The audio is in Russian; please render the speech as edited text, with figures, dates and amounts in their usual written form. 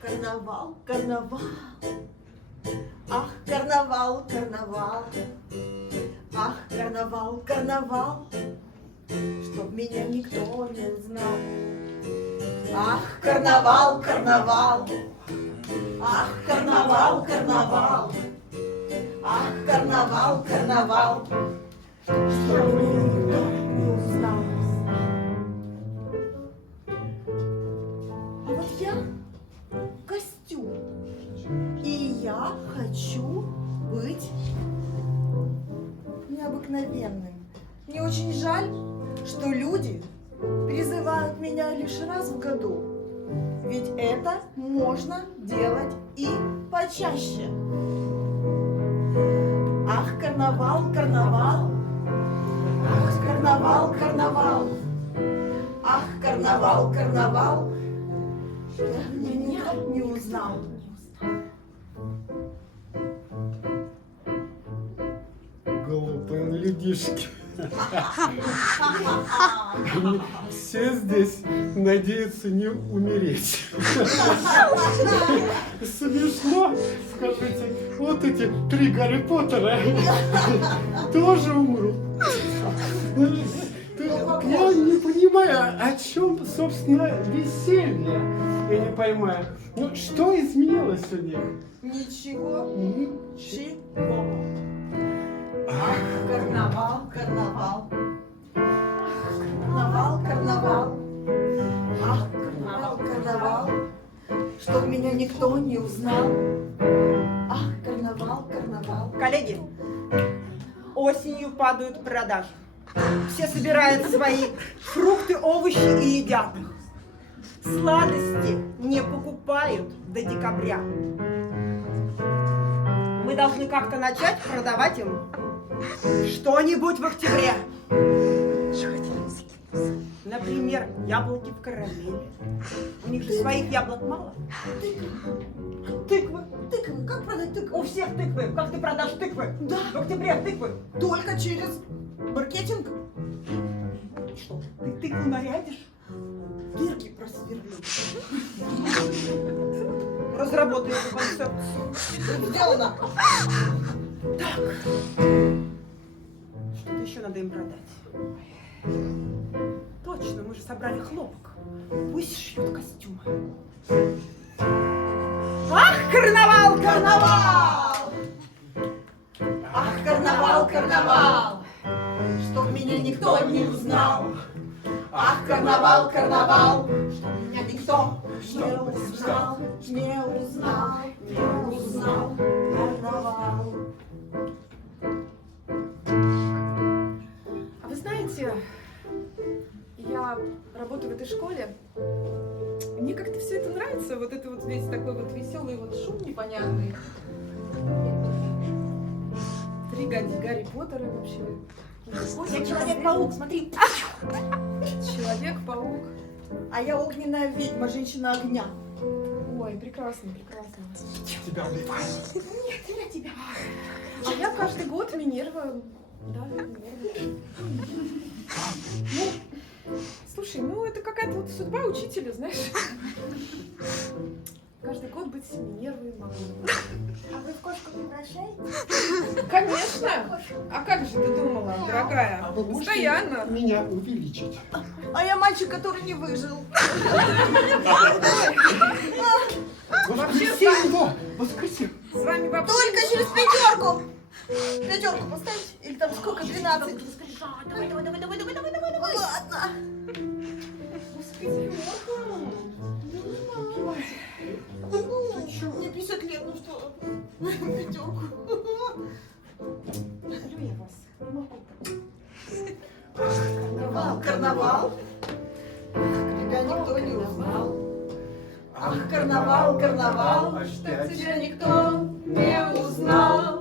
Карнавал, карнавал, ах, карнавал, карнавал, ах, карнавал, карнавал, чтоб меня никто не узнал. Ах, карнавал, карнавал, ах, карнавал, карнавал, ах, карнавал, карнавал, чтоб меня никто не узнал. А вот я костюм. И я хочу быть необыкновенным. Мне очень жаль, что люди призывают меня лишь раз в году. Ведь это можно делать и почаще. Ах, карнавал, карнавал, ах, карнавал, карнавал, ах, карнавал, карнавал, меня не узнал. Глупые людишки. Они все здесь надеются не умереть. Смешно, скажите, вот эти 3 Гарри Поттера тоже умрут. Я не понимаю, о чем, собственно, веселье. Я не понимаю. Ну, что изменилось у них? Ничего, ничего. Ах, карнавал, карнавал. Ах, карнавал, карнавал. Ах, карнавал, карнавал. Чтоб меня никто не узнал. Ах, карнавал, карнавал. Коллеги, осенью падают продажи. Все собирают свои фрукты, овощи и едят их. Сладости не покупают до декабря. Мы должны как-то начать продавать им что-нибудь в октябре. Например, яблоки в карамели. У них же своих яблок мало. Тыквы. Тыквы, как продать тыквы? У всех тыквы. Как ты продашь тыквы? Да. В октябре тыквы. Только через маркетинг. Что, ты тыкву нарядишь? Дырки просверлю. Разработай эту концепцию. Сделано. Что-то еще надо им продать. Точно, мы же собрали хлопок. Пусть шьют костюмы. Ах, карнавал, карнавал! Ах, карнавал, карнавал, чтоб меня никто не узнал. Ах, карнавал, карнавал, чтоб меня никто не узнал, не узнал, не узнал. Карнавал. А вы знаете, я работаю в этой школе. Мне как-то все это нравится, вот это вот весь такой вот веселый вот шум непонятный. 3 Гарри Поттера вообще. Я Человек-паук, смотри. Человек-паук. А я огненная ведьма, женщина огня. Ой, прекрасно, прекрасно. Тебя убивают. Нет, я тебя. А я каждый год Минерва. Да, Минерва. Ну, слушай, ну это какая-то вот судьба учителя, знаешь. Каждый год быть Минервой могу. А вы в кошку не прощаете? Конечно! А как же ты думала, дорогая? А вы можете Постоянно. меня увеличить? А я мальчик, который не выжил. Воскреси его! Воскреси! С вами вообще... Только через 5. 5 поставить? Или там сколько? 12? Давай, давай, давай, давай, давай, давай, давай, давай. Ладно. Мне 50 лет, ну что? 5. Люблю я вас. Не могу. Карнавал, карнавал. Тебя никто не узнал. Ах, карнавал, карнавал, чтоб тебя никто не узнал.